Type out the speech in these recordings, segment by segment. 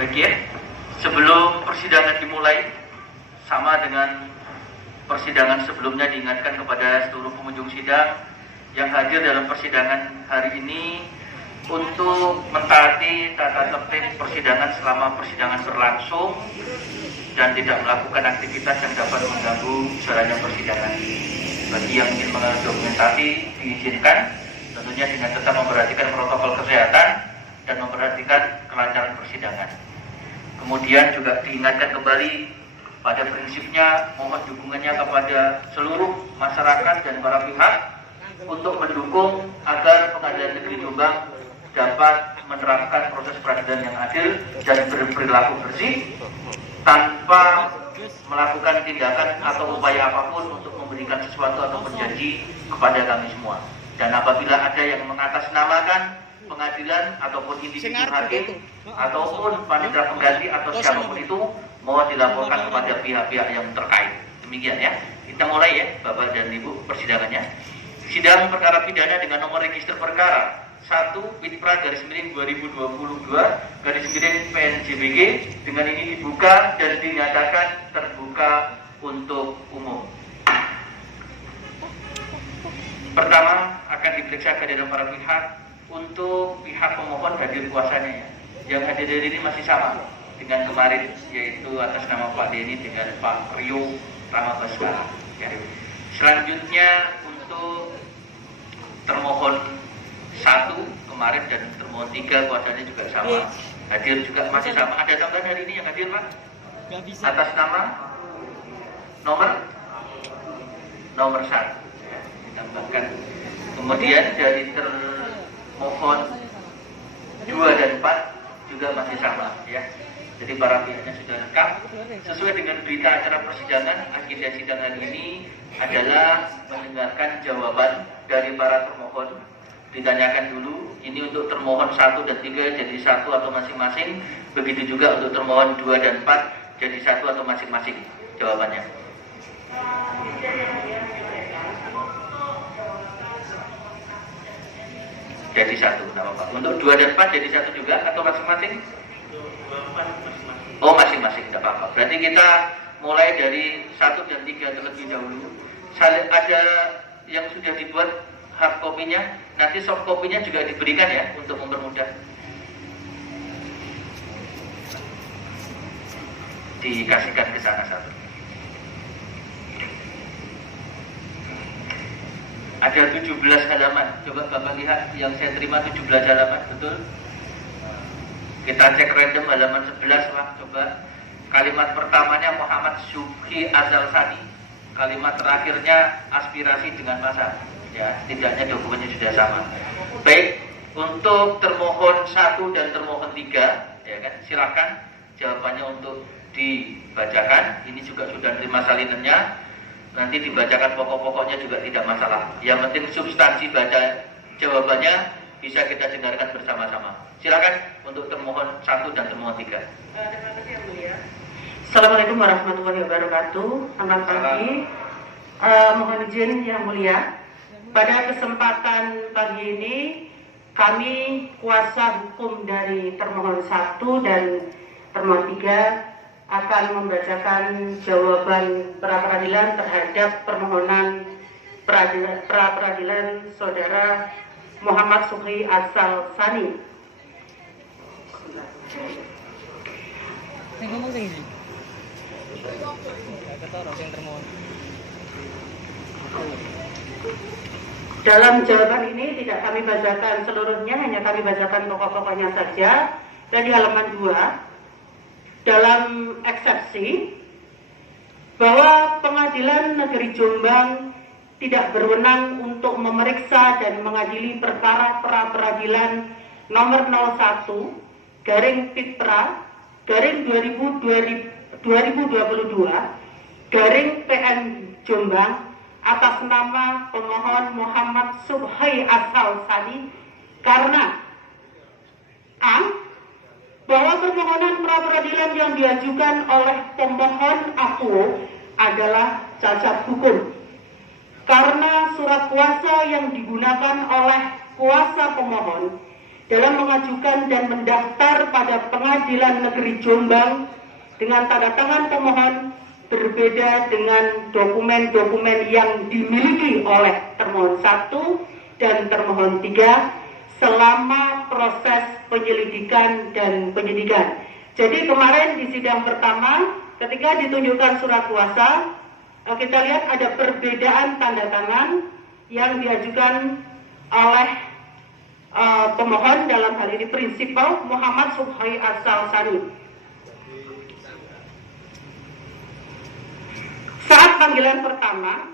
Baik ya, sebelum persidangan dimulai, sama dengan persidangan sebelumnya diingatkan kepada seluruh pengunjung sidang yang hadir dalam persidangan hari ini untuk mentaati tata tertib persidangan selama persidangan berlangsung dan tidak melakukan aktivitas yang dapat mengganggu jalannya persidangan. Bagi yang ingin mendokumentasi diizinkan, tentunya dengan tetap memperhatikan protokol kesehatan dan memperhatikan kelancaran persidangan. Kemudian juga diingatkan kembali pada prinsipnya mohon dukungannya kepada seluruh masyarakat dan para pihak untuk mendukung agar Pengadilan Negeri Jombang dapat menerapkan proses peradilan yang adil dan berperilaku bersih tanpa melakukan tindakan atau upaya apapun untuk memberikan sesuatu atau berjanji kepada kami semua. Dan apabila ada yang mengatasnamakan pengadilan ataupun individu hakim ataupun panitia pengganti atau siapapun itu, mohon dilaporkan kepada pihak-pihak yang terkait. Demikian ya. Kita mulai ya, Bapak dan Ibu, persidangannya. Sidang perkara pidana dengan nomor register perkara 1/2022/PNJBG dengan ini dibuka dan dinyatakan terbuka untuk umum. Pertama akan diperiksa kehadiran para pihak. Untuk pihak pemohon hadir kuasanya ya. Yang hadir dari ini masih sama dengan kemarin, yaitu atas nama Pak Denny dengan Pak Rio Ramabaskara. Ya. Selanjutnya untuk termohon 1 kemarin dan termohon 3 kuasanya juga sama. Hadir juga masih sama. Ada tambahan hari ini yang hadir Pak? Atas nama nomor 1 ya, ditambahkan. Kemudian dari termohon 2 dan 4 juga masih sama ya. Jadi para pihaknya sudah lengkap. Sesuai dengan berita acara persidangan, agenda sidang hari ini adalah mendengarkan jawaban dari para termohon. Ditanyakan dulu, ini untuk termohon 1 dan 3 jadi 1 atau masing-masing. Begitu juga untuk termohon 2 dan 4 jadi 1 atau masing-masing jawabannya. Jadi 1, nama Pak. Untuk 2 dan 4 jadi 1 juga atau masing-masing? Oh, masing-masing, tidak apa-apa. Berarti kita mulai dari 1 dan 3 terlebih dahulu. Ada yang sudah dibuat hard copy-nya, nanti soft copy-nya juga diberikan ya untuk mempermudah. Dikasihkan ke sana 1. Ada 17 halaman. Coba Bapak lihat yang saya terima 17 halaman, betul? Kita cek random halaman 11 Pak, coba. Kalimat pertamanya Muhammad Subhi Azal Sani. Kalimat terakhirnya aspirasi dengan masa. Ya, setidaknya dokumennya sudah sama. Baik, untuk termohon 1 dan termohon 3, ya kan, silakan jawabannya untuk dibacakan. Ini juga sudah terima salinannya. Nanti dibacakan pokok-pokoknya juga tidak masalah. Yang penting substansi baca jawabannya bisa kita dengarkan bersama-sama. Silakan untuk termohon 1 dan termohon 3. Terima kasih yang mulia. Assalamualaikum warahmatullahi wabarakatuh. Selamat pagi. Mohon izin yang mulia. Pada kesempatan pagi ini kami kuasa hukum dari termohon 1 dan termohon 3 akan membacakan jawaban pra-peradilan terhadap permohonan pra-peradilan saudara Muhammad Subhi Azal Sani. Dalam jawaban ini tidak kami bacakan seluruhnya, hanya kami bacakan pokok-pokoknya saja. Dan di halaman 2 dalam eksepsi bahwa Pengadilan Negeri Jombang tidak berwenang untuk memeriksa dan mengadili perkara pra-peradilan nomor 01 garing Pipra garing 2022 garing PN Jombang atas nama pemohon Muhammad Subhi Azal Sani karena A. bahwa permohonan pra-peradilan yang diajukan oleh pemohon aku adalah cacat hukum karena surat kuasa yang digunakan oleh kuasa pemohon dalam mengajukan dan mendaftar pada Pengadilan Negeri Jombang dengan tanda tangan pemohon berbeda dengan dokumen-dokumen yang dimiliki oleh termohon 1 dan termohon 3 selama proses penyelidikan dan penyidikan. Jadi kemarin di sidang pertama ketika ditunjukkan surat kuasa, kita lihat ada perbedaan tanda tangan yang diajukan oleh pemohon, dalam hal ini prinsipal Muhammad Sukhi As-Salsani. Saat panggilan pertama,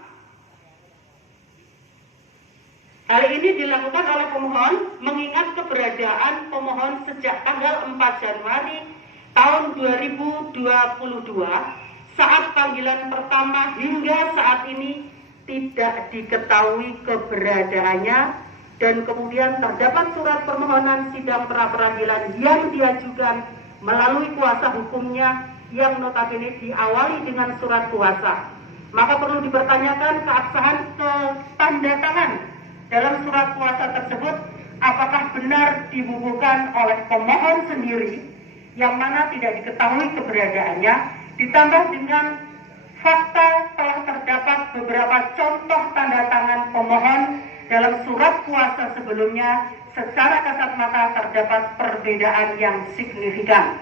hal ini dilakukan oleh pemohon mengingat keberadaan pemohon sejak tanggal 4 Januari tahun 2022 saat panggilan pertama hingga saat ini tidak diketahui keberadaannya, dan kemudian terdapat surat permohonan sidang pra-peradilan yang diajukan melalui kuasa hukumnya yang notabene diawali dengan surat kuasa. Maka perlu dipertanyakan keabsahan tanda tangan dalam surat kuasa tersebut apakah benar dibubuhkan oleh pemohon sendiri yang mana tidak diketahui keberadaannya, ditambah dengan fakta telah terdapat beberapa contoh tanda tangan pemohon dalam surat kuasa sebelumnya, secara kasat mata terdapat perbedaan yang signifikan.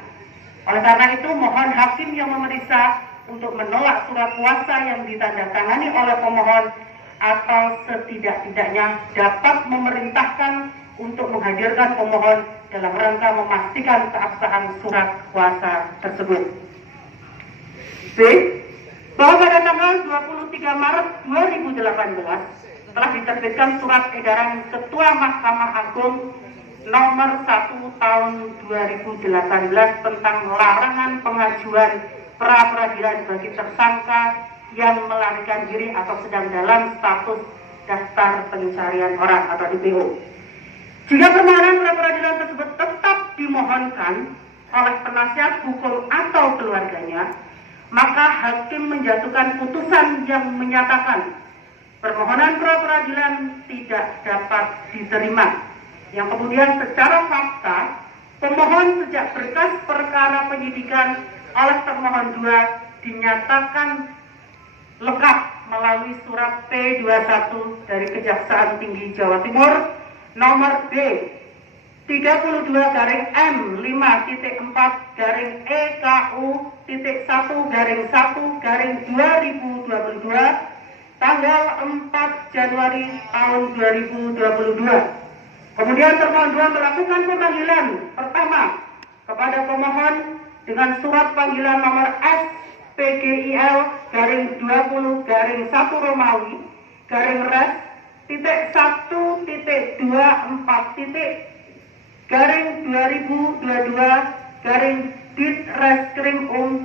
Oleh karena itu, mohon hakim yang memeriksa untuk menolak surat kuasa yang ditandatangani oleh pemohon atau setidak-tidaknya dapat memerintahkan untuk menghadirkan pemohon dalam rangka memastikan keabsahan surat kuasa tersebut. B. Bahwa pada tanggal 23 Maret 2018 telah diterbitkan surat edaran Ketua Mahkamah Agung nomor 1 tahun 2018 tentang larangan pengajuan pra-peradilan bagi tersangka yang melarikan diri atau sedang dalam status daftar pencarian orang atau DPO. Jika permohonan pra-peradilan tersebut tetap dimohonkan oleh penasihat hukum atau keluarganya, maka hakim menjatuhkan putusan yang menyatakan permohonan pra-peradilan tidak dapat diterima, yang kemudian secara fakta pemohon sejak berkas perkara penyidikan oleh termohon 2 dinyatakan lengkap melalui surat P21 dari Kejaksaan Tinggi Jawa Timur nomor B 32/M5.4/EKU.1/2022 tanggal 4 Januari tahun 2022. Kemudian termohon 2 melakukan pemanggilan pertama kepada pemohon dengan surat panggilan nomor S/PGIL/20/1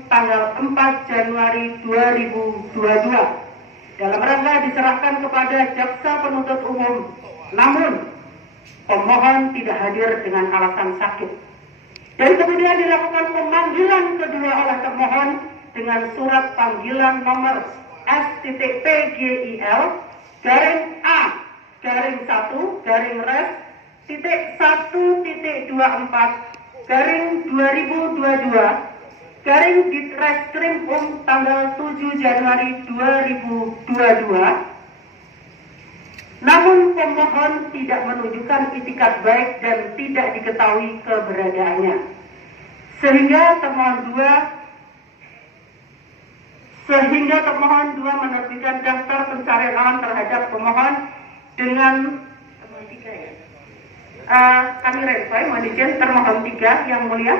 tanggal 4 Januari 2022 dalam rangka diserahkan kepada jaksa penuntut umum. Namun pemohon tidak hadir dengan alasan sakit. Dan kemudian dilakukan pemanggilan kedua oleh termohon dengan surat panggilan nomor S/PG/1-A-1-1-RES-1-222-Ditreskrim tanggal 7 Januari 2022. Namun pemohon tidak menunjukkan itikat baik dan tidak diketahui keberadaannya, sehingga termohon 2 menerbitkan daftar pencarian orang terhadap pemohon dengan kami review, mohon izin termohon 3 yang mulia.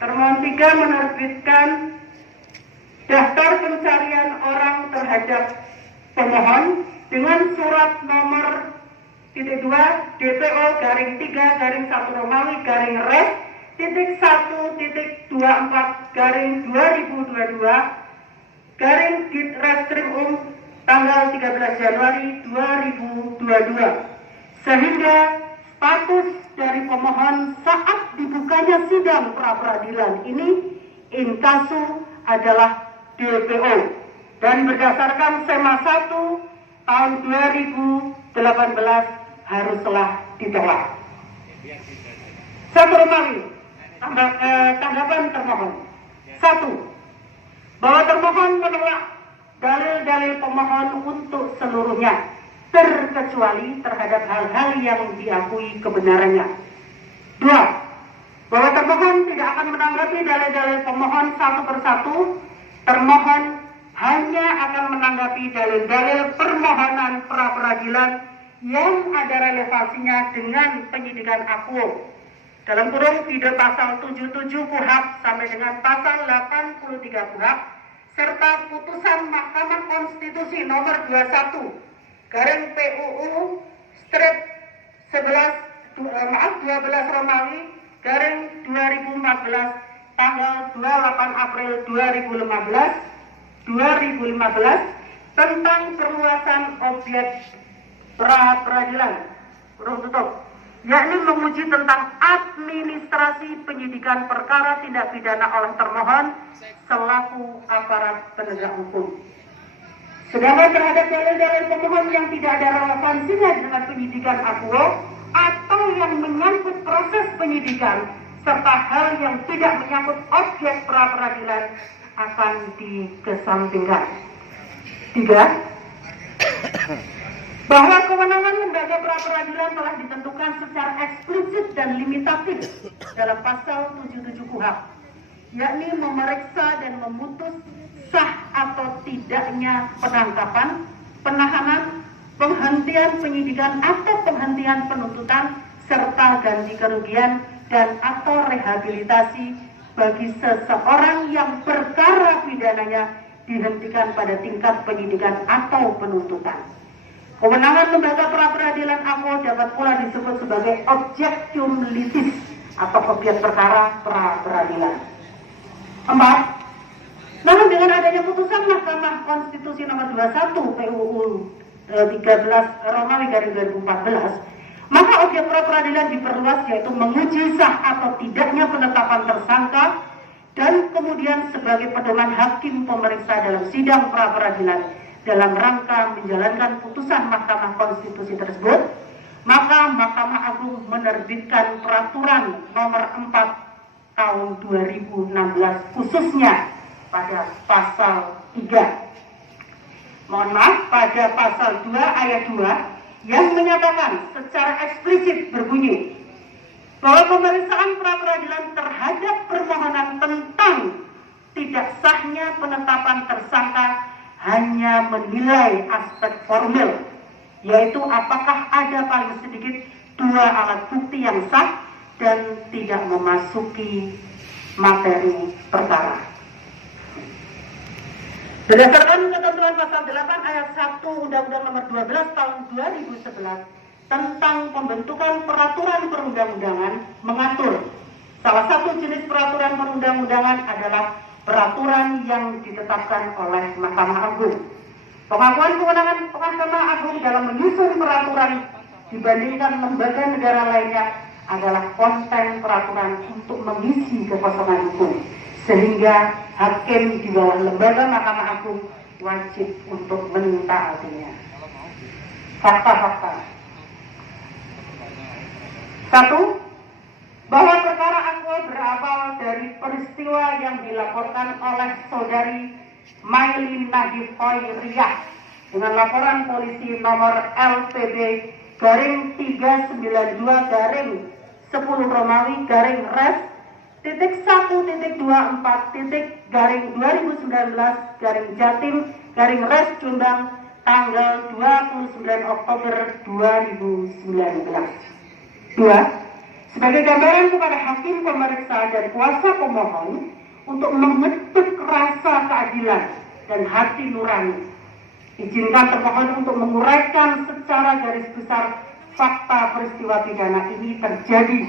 Termohon 3 menerbitkan daftar pencarian orang terhadap pemohon dengan surat nomor -2 DPO-3-1-Romawi-Res-1-224/2022 tanggal 13 Januari 2022, sehingga status dari pemohon saat dibukanya sidang pra-peradilan ini inkasu adalah DPO, dan berdasarkan SEMA 1 tahun 2018 haruslah ditolak. Satu Romawi, tanggapan termohon. Satu, bahwa termohon menolak dalil-dalil pemohon untuk seluruhnya, terkecuali terhadap hal-hal yang diakui kebenarannya. Dua, bahwa termohon tidak akan menanggapi dalil-dalil pemohon satu persatu. Termohon hanya akan menanggapi dalil-dalil permohonan pra-peradilan yang ada relevansinya dengan penyidikan akuo. Dalam kurung video pasal 77 KUHP sampai dengan pasal 83 KUHP serta putusan Mahkamah Konstitusi nomor 21 garing PUU strip 12 Romawi garing 2014 tanggal 28 April 2015 tentang perluasan objek pra-peradilan kurung tutup, yakni menguji tentang administrasi penyidikan perkara tindak pidana oleh termohon selaku aparat penegak hukum. Sedangkan terhadap dalil-dalil pemohon yang tidak ada relevansinya dengan penyidikan akuo atau yang menyangkut proses penyidikan serta hal yang tidak menyangkut objek pra-peradilan akan dikesampingkan. Tiga, bahwa kewenangan lembaga pra-peradilan telah ditentukan secara eksplisit dan limitatif dalam pasal 77 KUHP, yakni memeriksa dan memutus sah atau tidaknya penangkapan, penahanan, penghentian penyidikan atau penghentian penuntutan, serta ganti kerugian dan atau rehabilitasi bagi seseorang yang perkara pidananya dihentikan pada tingkat penyidikan atau penuntutan. Kewenangan lembaga pra-peradilan akuo dapat pula disebut sebagai objektum litis atau objek perkara pra-peradilan. 4. Namun dengan adanya putusan Mahkamah Konstitusi nomor 21 PUU 13 Romawi garing 2014, maka objek pra-peradilan diperluas, yaitu menguji sah atau tidaknya penetapan tersangka dan kemudian sebagai pedoman hakim pemeriksa dalam sidang pra-peradilan dalam rangka menjalankan putusan Mahkamah Konstitusi tersebut, maka Mahkamah Agung menerbitkan peraturan nomor 4 tahun 2016 khususnya pada pasal 3. Mohon maaf, pada pasal 2 ayat 2 yang menyatakan secara eksplisit berbunyi bahwa pemeriksaan pra-peradilan terhadap permohonan tentang tidak sahnya penetapan tersangka hanya menilai aspek formil, yaitu apakah ada paling sedikit 2 alat bukti yang sah dan tidak memasuki materi perkara. Berdasarkan ketentuan pasal 8 ayat 1 Undang-Undang Nomor 12 Tahun 2011 tentang pembentukan peraturan perundang-undangan mengatur salah satu jenis peraturan perundang-undangan adalah peraturan yang ditetapkan oleh Mahkamah Agung. Pengakuan kewenangan Mahkamah Agung dalam menyusun peraturan dibandingkan lembaga negara lainnya adalah konten peraturan untuk mengisi kekosongan hukum, sehingga hakim di bawah lembaga Mahkamah Agung wajib untuk mentaatinya. Fakta-fakta. 1. Bahwa perkara akuo berawal dari peristiwa yang dilaporkan oleh saudari Mailin Nadif Hoiriyah dengan laporan polisi nomor LPB garing 392 garing 10 Romawi garing res titik 1.24 titik garing 2019 garing Jatim garing res Jombang tanggal 29 Oktober 2019. 2. Sebagai gambaran kepada hakim pemeriksa dan kuasa pemohon untuk mengetuk rasa keadilan dan hati nurani, izinkan termohon untuk menguraikan secara garis besar fakta peristiwa pidana ini terjadi,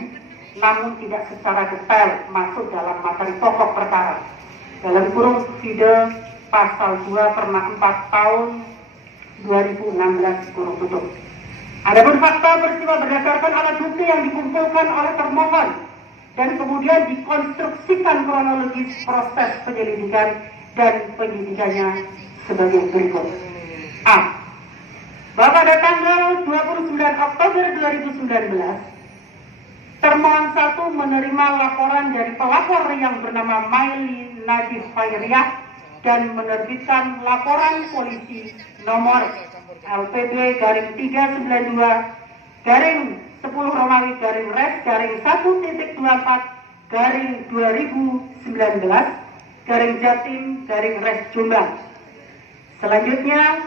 namun tidak secara detail masuk dalam materi pokok perkara. Dalam kurung video pasal 2/4 tahun 2016 kurung tutup. Adapun fakta peristiwa berdasarkan alat bukti yang dikumpulkan oleh termohon dan kemudian dikonstruksikan kronologis proses penyelidikan dan penyidikannya sebagai berikut. A. Bahwa pada tanggal 29 Oktober 2019 Termohon 1 menerima laporan dari pelapor yang bernama Maili Nadif Khairiyah dan menerbitkan laporan polisi nomor LPB garing 392 garing 10 Romawi garing Res garing 1.24 garing 2019 garing Jatim garing Res Jombang. Selanjutnya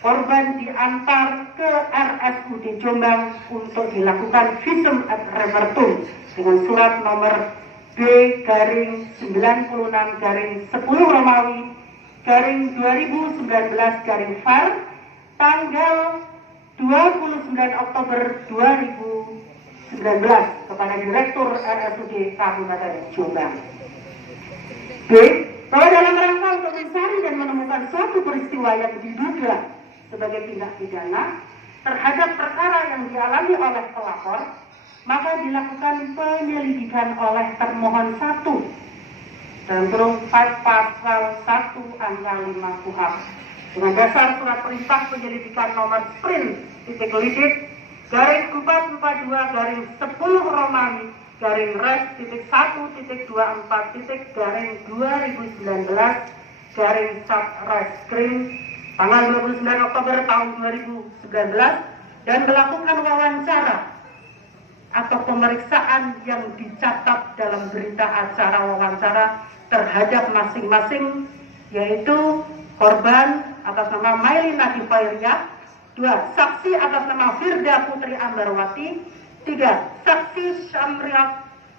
korban diantar ke RSUD Jombang untuk dilakukan visum et repertum dengan surat nomor B garing 96 garing 10 Romawi garing 2019 garing VAR tanggal 29 Oktober 2019 kepada Direktur RSUD Kabupaten Jombang. B. Bahwa dalam rangka untuk mencari dan menemukan suatu peristiwa yang diduga sebagai tindak pidana terhadap perkara yang dialami oleh pelapor, maka dilakukan penyelidikan oleh termohon 1 dalam kurung pasal 1 angka 5 KUHP dengan dasar surat perintah penyelidikan nomor sprint.lidik garing 442 garing 10 Romawi garing Res 1.24 garing 2019 garing Satreskrim tanggal 29 Oktober tahun 2019 dan melakukan wawancara atau pemeriksaan yang dicatat dalam berita acara wawancara terhadap masing-masing, yaitu korban atas nama Maili Nadif Khairiyah, 2. Saksi atas nama Firda Putri Ambarwati, 3. Saksi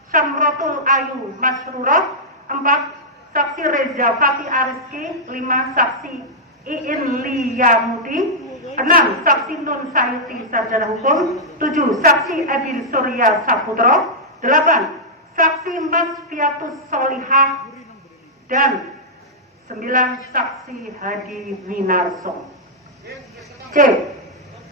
Syamrotul Ayu Masrurah, 4. Saksi Reza Fati Ariski, 5. Saksi Iin Liyamuti, 6. Saksi Nun Sayuti Sarjana Hukum, 7. Saksi Edin Surya Saputro, 8. Saksi Mas Fiatus Solihah, dan 9. Saksi Hadi Winarso. C.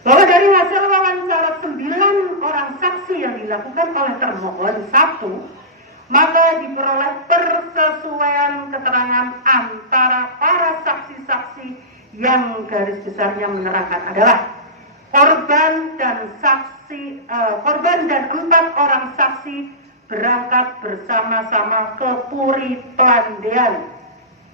Bahwa dari hasil wawancara 9 orang saksi yang dilakukan oleh termohon 1, maka diperoleh persesuaian keterangan antara para saksi-saksi yang garis besarnya menerangkan adalah korban dan 4 orang saksi berangkat bersama-sama ke Puri Pelandean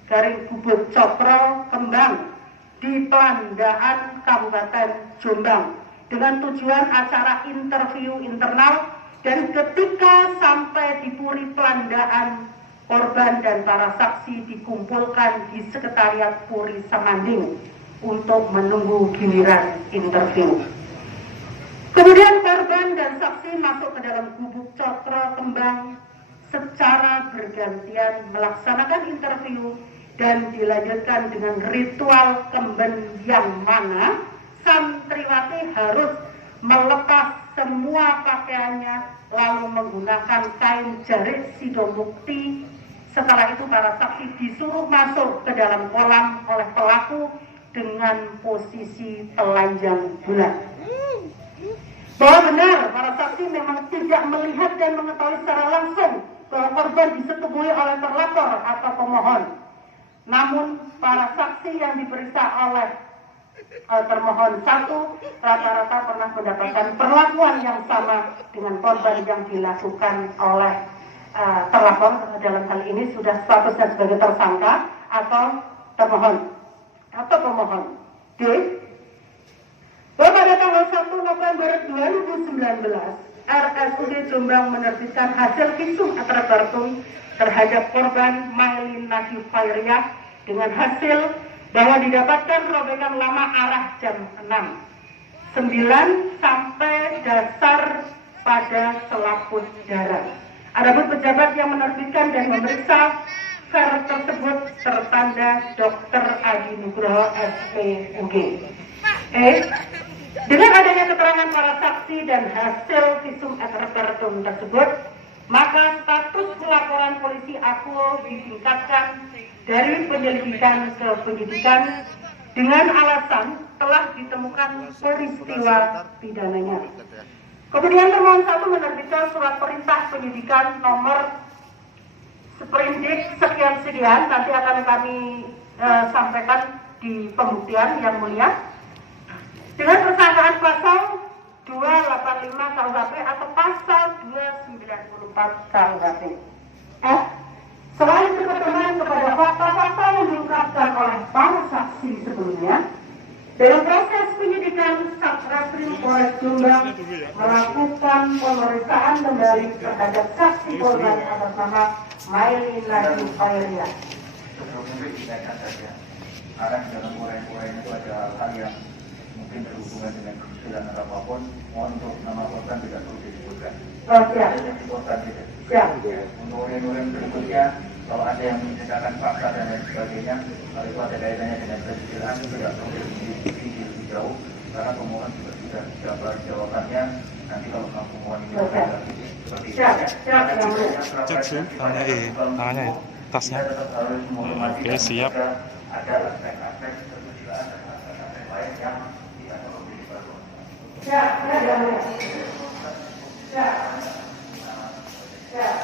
garing Bubut Cokro Kembang di Pelandaan Kabupaten Jombang dengan tujuan acara interview internal, dan ketika sampai di Puri Pelandaan, korban dan para saksi dikumpulkan di sekretariat Puri Samanding untuk menunggu giliran interview. Kemudian korban dan saksi masuk ke dalam Gubuk Cokro Kembang secara bergantian melaksanakan interview dan dilanjutkan dengan ritual kemben yang mana santriwati harus melepas semua pakaiannya lalu menggunakan kain jarik sidomukti. Setelah itu para saksi disuruh masuk ke dalam kolam oleh pelaku dengan posisi telanjang bulat. Bahwa benar para saksi memang tidak melihat dan mengetahui secara langsung bahwa korban disetubuhi oleh terlapor atau pemohon. Namun para saksi yang diperiksa oleh termohon 1 rata-rata pernah mendapatkan perlakuan yang sama dengan korban yang dilakukan oleh terlapor. Dalam hal ini sudah statusnya sebagai tersangka atau termohon atau pemohon. D. Bahwa pada tanggal 1 November 2019 RSUD Jombang menerbitkan hasil visum et repertum terhadap korban Maili Nadif Khairiyah dengan hasil bahwa didapatkan robekan lama arah jam 6, 9 sampai dasar pada selaput darah. Adapun pejabat yang menerbitkan dan memeriksa ver tersebut tertanda Dr. Adi Nugroho SPUG. Dengan adanya keterangan para saksi dan hasil visum et repertum tersebut, maka status pelaporan polisi aku ditingkatkan dari penyelidikan ke penyidikan dengan alasan telah ditemukan peristiwa pidananya. Kemudian termohon 1 menerbitkan surat perintah penyidikan nomor sprindik sekian-sekian, nanti akan kami sampaikan di pembuktian yang mulia, dengan persangkaan pasal 285 KUHP atau pasal 290 94 KUHP. F. Selain berpedoman kepada fakta-fakta yang diungkapkan oleh para saksi sebelumnya, dalam proses penyidikan Satreskrim Polres Jombang melakukan pemeriksaan kembali terhadap saksi korban atas nama Maili Najib Khairia. Mungkin dikaitkan saja, karena di dalam uraian itu ada hal yang mungkin berhubungan dengan kecelakaan atau apapun, mohon untuk nama korban tidak perlu disebutkan. Siap. Yang korban tidak. Siap. Untuk uraian berikutnya, kalau ada yang menceritakan fakta dan lain sebagainya, kalau itu ada kaitannya dengan kecelakaan itu tidak perlu didiskusi lebih jauh, karena pemohon juga sudah dapat jawabannya. Nanti kalau pemohon ini seperti itu. Cek sih, tangannya ya, tasnya. Oke, siap. Ada aspek-aspek kesusilaan dan aspek-aspek lain yang tidak perlu dibangun. Siap. Siap. Siap.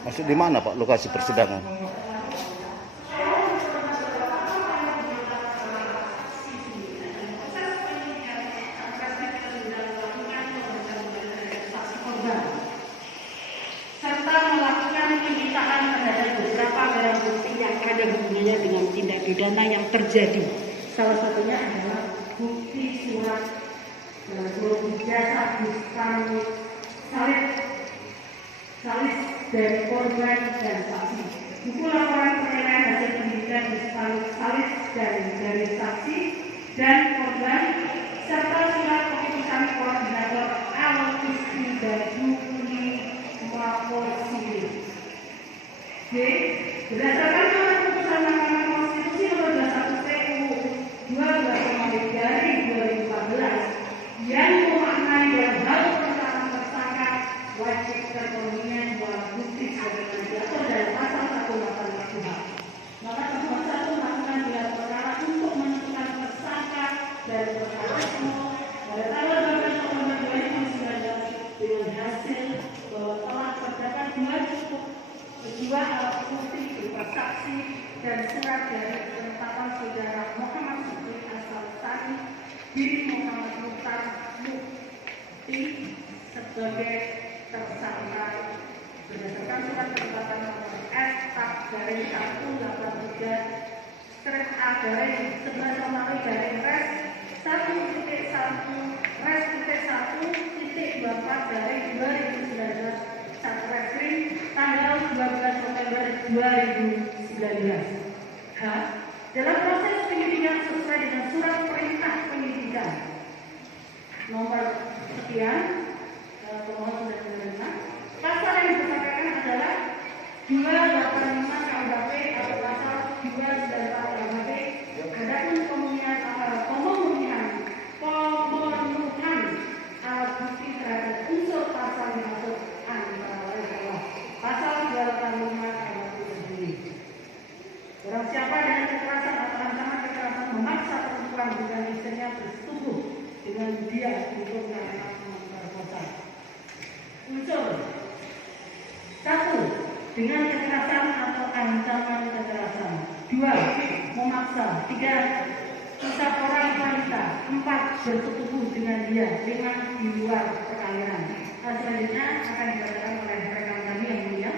Maksud di mana Pak lokasi persidangan? Serta melakukan penyitaan terhadap beberapa barang bukti yang ada hubungannya dengan tindak pidana yang terjadi. Salah satunya adalah bukti surat ijazah salis dari korban dan saksi. Buku laporan penilaian hasil penyidikan salis dari saksi dan korban serta surat keputusan koordinator alokusi dan bukti lapor sipil. D. Berdasarkan keputusan Mahkamah Konstitusi nomor 21 PU 12 dari 2014 yang memaknai dalam hal penetapan tersangka wajib terpenuhinya dua bukti sebagaimana diatur dalam pasal 188 KUHP. Maka temuan satu melakukan gelar perkara untuk menentukan tersangka dan perkara tersebut pada tanggal 12 Oktober 2019 dengan hasil bahwa telah terdapat dua alat bukti berupa saksi dan surat dari penetapan saudara Muhammad Siddiq Asal-Sani bin Muhammad Mukhtar Mukti sebagai tersangka berdasarkan surat penetapan nomor S tak garing 1-11-11-1-1-1-24/2019 Satreskrim tanggal 12 November 2019. H. Dalam proses penyidikan sesuai dengan surat perintah penyidikan nomor sekian, pemohon sudah menerima. Pasal yang diperkarakan adalah 285 KUHP atau pasal 294 KUHP. Adapun pemenuhan alat bukti terhadap unsur pasal dimaksud antara lain adalah pasal 285 KUHP sendiri. Barang siapa dengan kekerasan atau ancaman kekerasan memaksa perempuan dengan istrinya bersetubuh dengan dia untuk melakukan perkosaan. Unsur 1. Dengan kekerasan atau ancaman kekerasan. 2. Memaksa. 3. Pusat orang wanita. 4. Bersetubuh dengan dia. 5. Di luar perkawinan. Selanjutnya akan dibacakan oleh rekan kami yang mulia.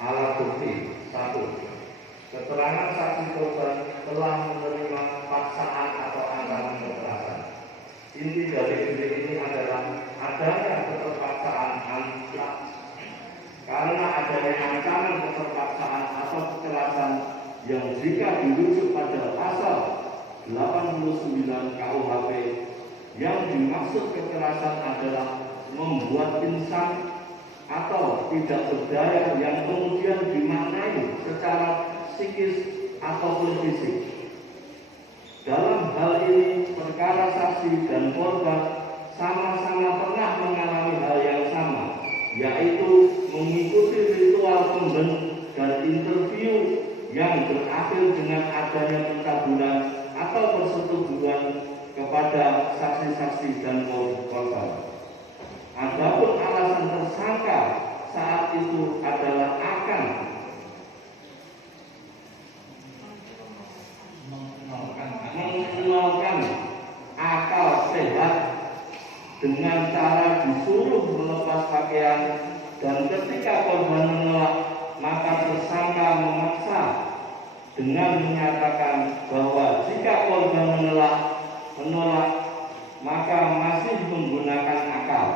Alat bukti 1. Keterangan saksi korban telah menerima paksaan atau ancaman kekerasan. Inti dari delik ini adalah adanya keterpaksaan karena adanya ancaman keterpaksaan atau kekerasan yang jika dirujuk pada pasal 89 KUHP yang dimaksud kekerasan adalah membuat insan atau tidak berdaya yang kemudian dimaknai secara psikis ataupun fisik. Dalam hal ini, perkara saksi dan korban sama-sama pernah mengalami hal yang sama, yaitu mengikuti ritual pemben dan interview yang berakhir dengan adanya pencabulan atau persetubuhan kepada saksi saksi dan korban. Adapun alasan tersangka saat itu adalah akan mengenalkan akal sehat dengan cara disuruh melepas pakaian, dan ketika korban menolak maka tersangka memaksa dengan menyatakan bahwa jika korban menolak maka masih menggunakan akal.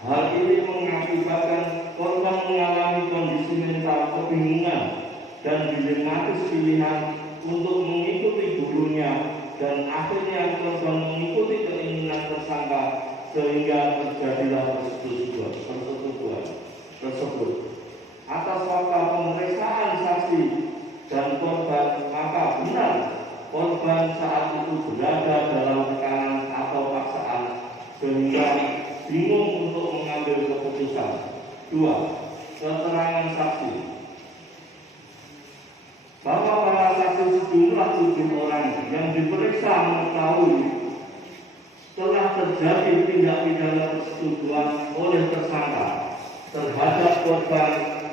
Hal ini mengakibatkan korban mengalami kondisi mental kebingungan dan dilematis pilihan untuk mengikuti gurunya, dan akhirnya korban mengikuti keinginan tersangka sehingga terjadilah persetubuhan tersebut. Atas fakta pemeriksaan saksi dan korban, maka benar korban saat itu berada dalam tekanan atau paksaan sehingga bingung untuk mengambil keputusan. 2. Keterangan saksi bahwa para saksi sejumlah 7 orang yang diperiksa mengetahui telah terjadi tindak pidana persetubuhan oleh tersangka terhadap korban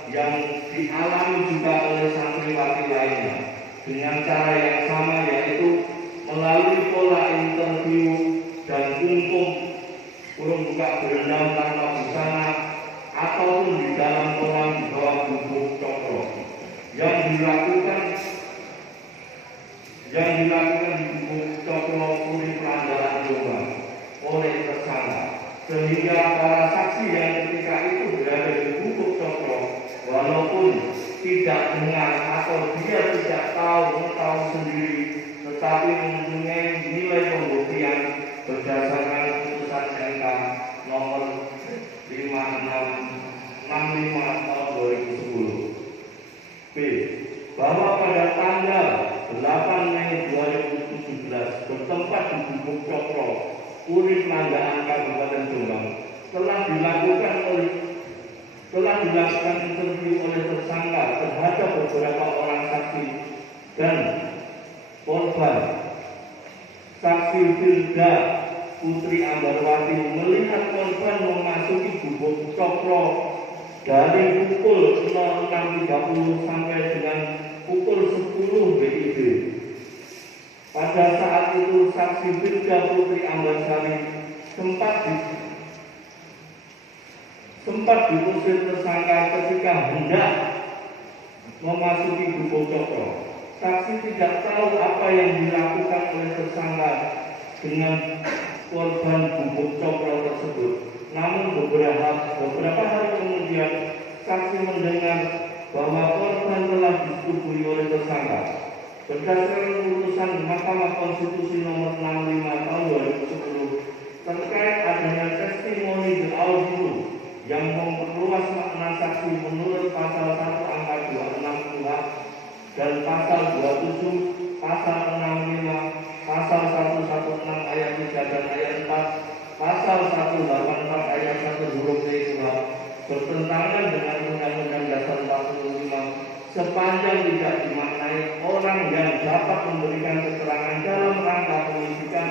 yang dialami juga oleh santriwati lainnya dengan cara yang sama, yaitu melalui pola interview dan kurung buka berendam tanpa busana ataupun di dalam kolam di bawah bubuk cokro yang dilakukan di bubuk cokro kulit pelanggaran Jombang oleh tersangka, sehingga para saksi yang ketika itu berada di bubuk cokro walaupun tidak dengar atau dia tidak tahu sendiri, tetapi mempunyai nilai pembuktian berdasarkan putusan MK nomor 5665 tahun 2010. B. Bahwa pada tanggal 8 Mei 2017 bertempat di bubuk cokro Unit Langgaan Kabupaten Jombang telah dilakukan interview oleh tersangka terhadap beberapa orang saksi dan korban. Saksi Firda Putri Ambarwati melihat korban memasuki bubuk cokro dari pukul 06.30 sampai dengan pukul 10 WIB. Pada saat itu saksi Firda Putri Ambarwati sempat diusir tersangka ketika hendak memasuki bubuk cokro. Saksi tidak tahu apa yang dilakukan oleh tersangka dengan korban bubuk cokro tersebut. Namun beberapa hari kemudian saksi mendengar bahwa korban telah disetubuhi oleh tersangka. Berdasarkan keputusan Mahkamah Konstitusi nomor 65 tahun 2010 terkait adanya testimoni de audio yang memperluas makna saksi menurut pasal 1 angka 26 KUHP dan pasal 27, pasal 65, pasal 116 ayat 3 dan ayat 4, pasal 184 ayat 1 huruf D KUHP bertentangan dengan Undang-Undang Dasar 45 sepanjang tidak dimaknai orang yang dapat memberikan keterangan dalam rangka penyidikan,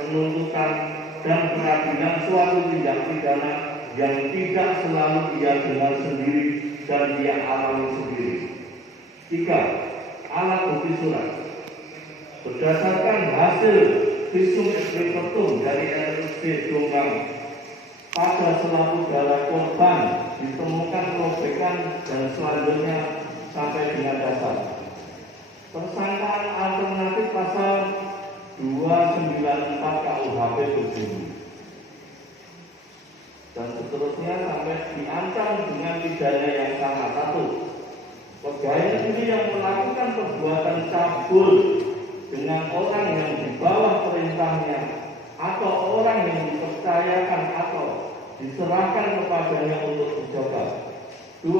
penuntutan, dan peradilan suatu tindak pidana yang tidak selalu ia dengar sendiri dan dia alami sendiri. 3. Alat bukti surat. Berdasarkan hasil visum et repertum dari RSUD Jombang, pada selaput darah korban ditemukan robekan dan selanjutnya sampai dengan dasar. Persangkaan alternatif pasal 294 KUHP berbunyi dan seterusnya sampai diancam dengan pidana yang sama. 1. Pegawai negeri yang melakukan perbuatan cabul dengan orang yang di bawah perintahnya atau orang yang dipercayakan atau diserahkan kepadanya untuk dijabat. 2.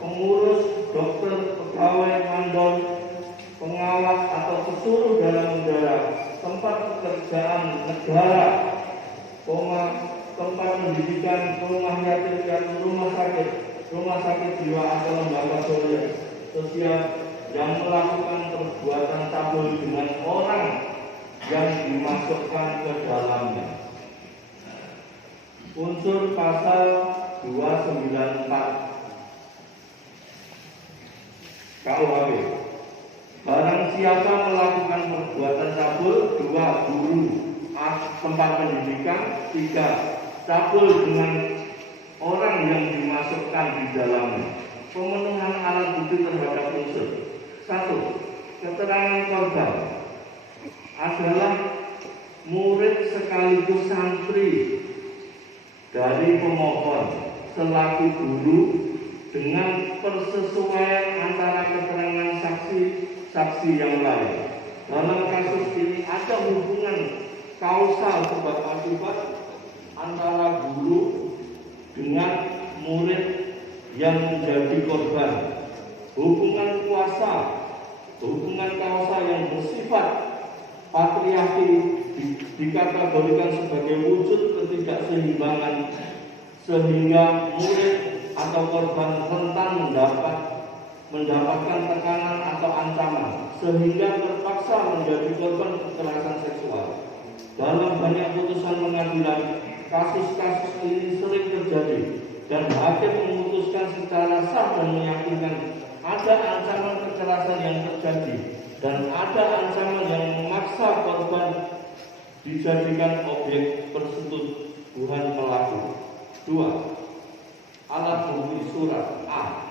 Pengurus, dokter, pegawai, mandor, pengawas atau pesuruh dalam negara, tempat pekerjaan negara, tempat pendidikan, rumah yatim piatu, rumah sakit jiwa atau lembaga sosial yang melakukan perbuatan cabul dengan orang yang dimasukkan ke dalamnya. Unsur pasal 294 KUHP. Barang siapa melakukan perbuatan cabul, 2 guru tempat pendidikan, 3 cabul dengan orang yang dimasukkan di dalamnya. Pemenuhan alat bukti terhadap unsur. 1. Keterangan korban adalah murid sekaligus santri dari pemohon selaku guru dengan persesuaian antara keterangan saksi yang lain. Dalam kasus ini ada hubungan kausal sebab akibat antara guru dengan murid yang menjadi korban. Hubungan kuasa, hubungan kausal yang bersifat patriarki dikategorikan sebagai wujud ketidakseimbangan sehingga murid atau korban rentan mendapatkan tekanan atau ancaman sehingga terpaksa menjadi korban kekerasan seksual. Dalam banyak putusan pengadilan, kasus-kasus ini sering terjadi dan hakim memutuskan secara sah dan meyakinkan ada ancaman kekerasan yang terjadi dan ada ancaman yang memaksa korban dijadikan objek persetubuhan pelaku. 2. Alat bukti surat A.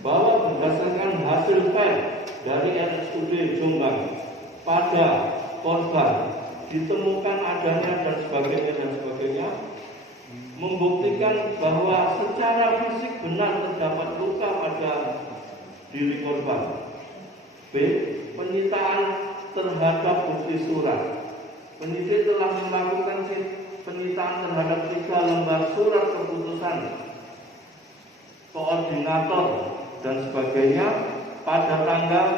Bahwa berdasarkan hasil file dari RSUD Jombang pada korban ditemukan adanya dan sebagainya membuktikan bahwa secara fisik benar terdapat luka pada diri korban. B. Penyitaan terhadap bukti surat. Penyidik telah melakukan penyitaan terhadap 3 lembar surat keputusan koordinator dan sebagainya pada tanggal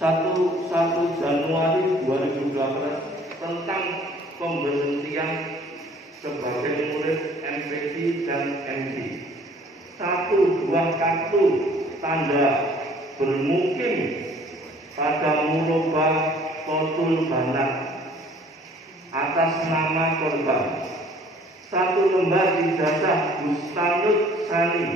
1 Januari 2012 tentang pemberhentian sebagai murid MPI dan MD. 1 buah kartu tanda bermukim pada Murobah Kotul Banat atas nama korban. 1 lembar ijazah Bustanut Sani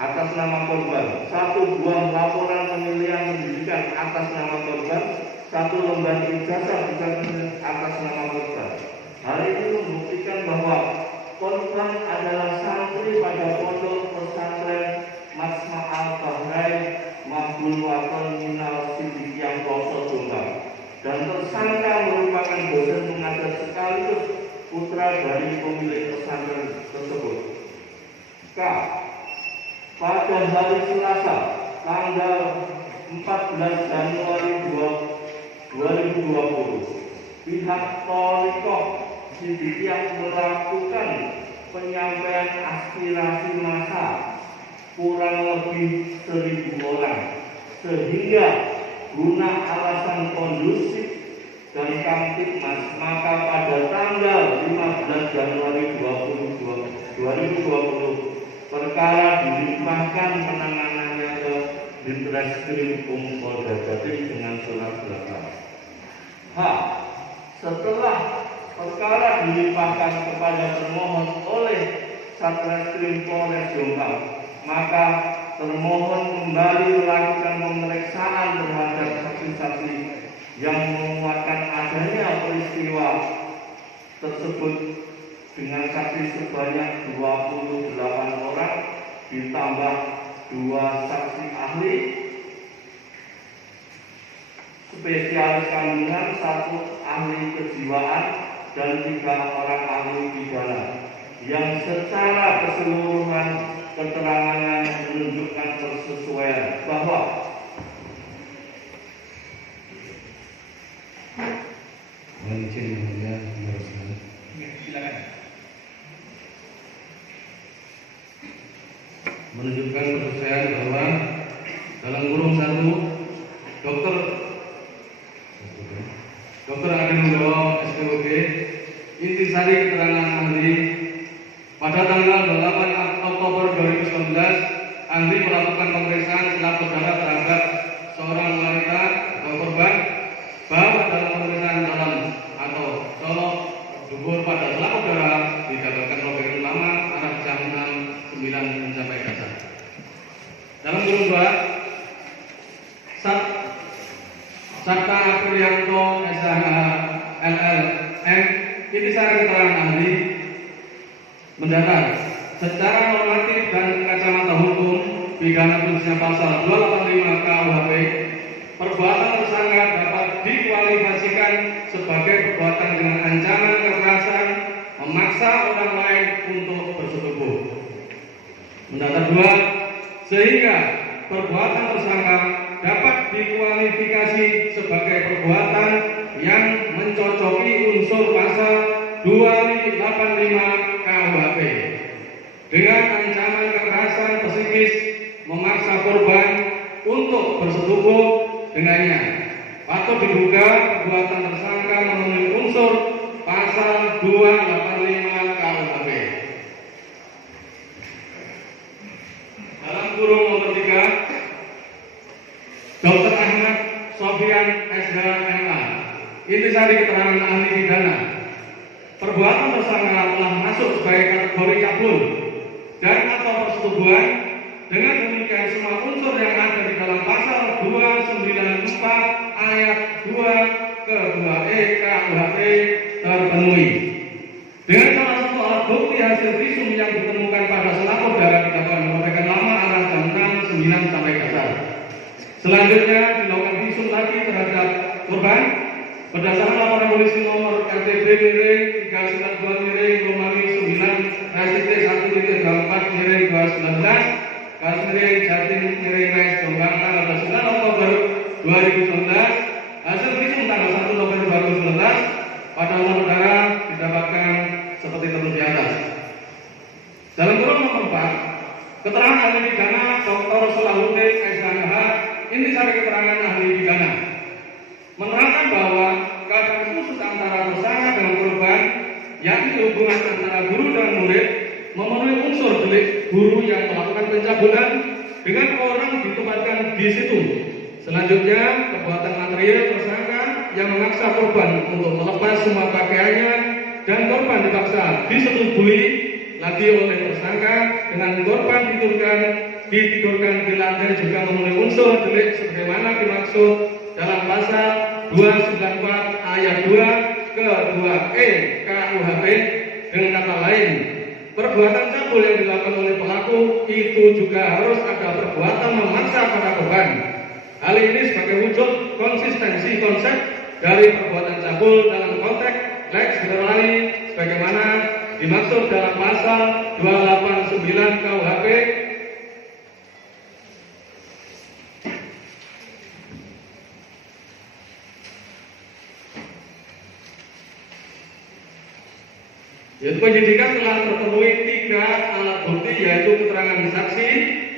atas nama korban. 1 buah laporan penilaian pendidikan atas nama korban. 1 lembar ijazah bukan atas nama korban. Hal ini membuktikan bahwa korban adalah santri pada pondok pesantren Masma Al-Bahrain Mahdul Waton Minal Siddiqiyah Poso Jombang dan tersangka merupakan dosen pengajar sekaligus putra dari pemilik pesantren tersebut. K. Pada hari Selasa tanggal 14 Januari 2020 pihak Thariqah Siddiqiyah melakukan penyampaian aspirasi massa kurang lebih 1.000 orang sehingga guna alasan kondusif dan kamtipmas maka pada tanggal 15 Januari 2020 perkara dilimpahkan penanganannya ke Ditreskrim Polda Jatim dengan surat belakang. H. Setelah perkara dilimpahkan kepada termohon oleh Satreskrim Polres Jombang, maka termohon kembali melakukan pemeriksaan terhadap saksi-saksi yang menguatkan adanya peristiwa tersebut dengan saksi sebanyak 28 orang ditambah 2 saksi ahli spesialis kandungan, 1 ahli kejiwaan dan 3 orang ahli pidana yang secara keseluruhan keterangannya menunjukkan persesuaian bahwa menunjukkan persesuaian bahwa dalam kurung 1 Dokter Agen Nugroho SPOG intisari keterangan ahli pada tanggal 8 Oktober 2019 ahli melakukan pemeriksaan setelah saudara terhadap seorang wanita atau korban bahwa dalam pemeriksaan dalam serta Aprianto SH LLM. Intisari keterangan ahli mendatar secara normatif dan kacamata hukum pidana khususnya pasal 285 KUHP, perbuatan tersangka dapat dikualifikasikan sebagai perbuatan dengan ancaman kekerasan memaksa orang lain untuk bersetubuh. Mendatar 2, sehingga perbuatan tersangka dapat dikualifikasi sebagai perbuatan yang mencocoki unsur pasal 285 KUHP dengan ancaman kekerasan psikis memaksa korban untuk bersetubuh dengannya. Patut diduga perbuatan tersangka memenuhi unsur pasal 285 KUHP. Dalam kurung nomor 3, Dr. Ahmad Sofyan SH.MA. Intisari keterangan ahli pidana. Perbuatan tersangka telah masuk sebagai kategori cabul dan atau persetubuhan. Dengan demikian semua unsur yang ada di dalam pasal 294 ayat 2 ke 2E KUHP terpenuhi. Dengan salah satu alat bukti hasil visum yang ditemukan pada selaput darah di dakwaan mereka lama arah jam 6, 9 sampai dasar. Selanjutnya dilakukan visum lagi terhadap korban berdasarkan laporan polisi nomor LTB miring 392 Romawi 9 1.24 2019 garis miring Jatim miring Res Jombang tanggal 9 Oktober 2019. Hasil visum tanggal 1 November 2019 pada nomor darah didapatkan seperti tertulis di atas. Dalam kurung nomor 4, keterangan ahli pidana Dr. Solahuddin SH. Intisari keterangan ahli pidana menerangkan bahwa keadaan khusus antara tersangka dengan korban, yakni hubungan antara guru dan murid, memenuhi unsur delik guru yang melakukan pencabulan dengan orang ditempatkan di situ. Selanjutnya, perbuatan material tersangka yang memaksa korban untuk melepas semua pakaiannya dan korban dipaksa disetujui lagi oleh tersangka dengan korban ditidurkan di lantai juga memenuhi unsur delik sebagaimana dimaksud dalam pasal 294 ayat 2 ke 2E KUHP. Dengan kata lain, perbuatan cabul yang dilakukan oleh pelaku itu juga harus ada perbuatan memaksa pada korban. Hal ini sebagai wujud konsistensi konsep dari perbuatan cabul dalam konteks lex generali sebagaimana dimaksud dalam pasal 289 KUHP. Yaitu penyidikan telah terpenuhi 3 alat bukti, yaitu keterangan saksi,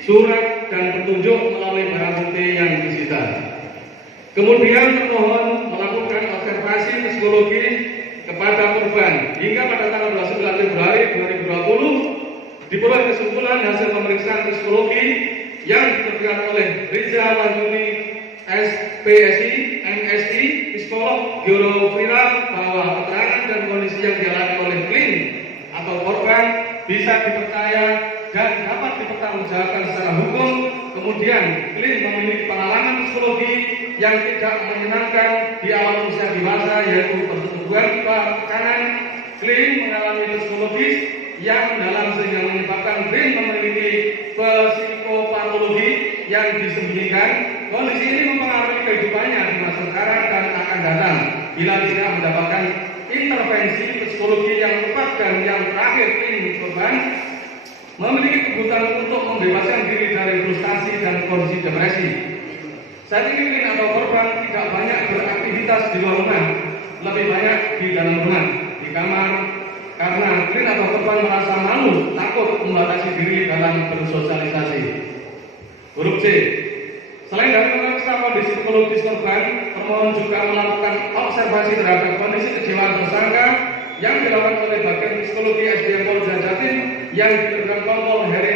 surat, dan petunjuk melalui barang bukti yang disita. Kemudian termohon melakukan observasi psikologi kepada korban hingga pada tanggal 29 Februari 2020 diperoleh kesimpulan hasil pemeriksaan psikologi yang diterbitkan oleh Riza Wahyuni SPSI, MSI, psikolog geofira bahwa keterangan dan kondisi yang dialami oleh klien atau korban bisa dipercaya dan dapat dipertanggungjawabkan secara hukum. Kemudian klien memiliki pengalaman psikologi yang tidak menyenangkan di awal usia dewasa, yaitu persetubuhan kanan. Klien mengalami psikologis yang mendalam sehingga menyebabkan klien memiliki psikopatologi yang disembunyikan. Kondisi ini mempengaruhi kehidupannya di masa sekarang dan akan datang bila tidak mendapatkan intervensi psikologi yang tepat. Dan yang terakhir, klien korban memiliki kebutuhan untuk membebaskan diri dari frustasi dan kondisi depresi. Saat ini klien atau korban tidak banyak beraktivitas di luar rumah, lebih banyak di dalam rumah, di kamar, karena klien atau korban merasa malu, takut membatasi diri dalam bersosialisasi. Huruf C. Selain dari memeriksa kondisi psikologis korban, termohon juga melakukan observasi terhadap kondisi kejiwaan tersangka yang dilakukan oleh bagian psikologi SDM Polda Jatim yang diberikan Kompol Heri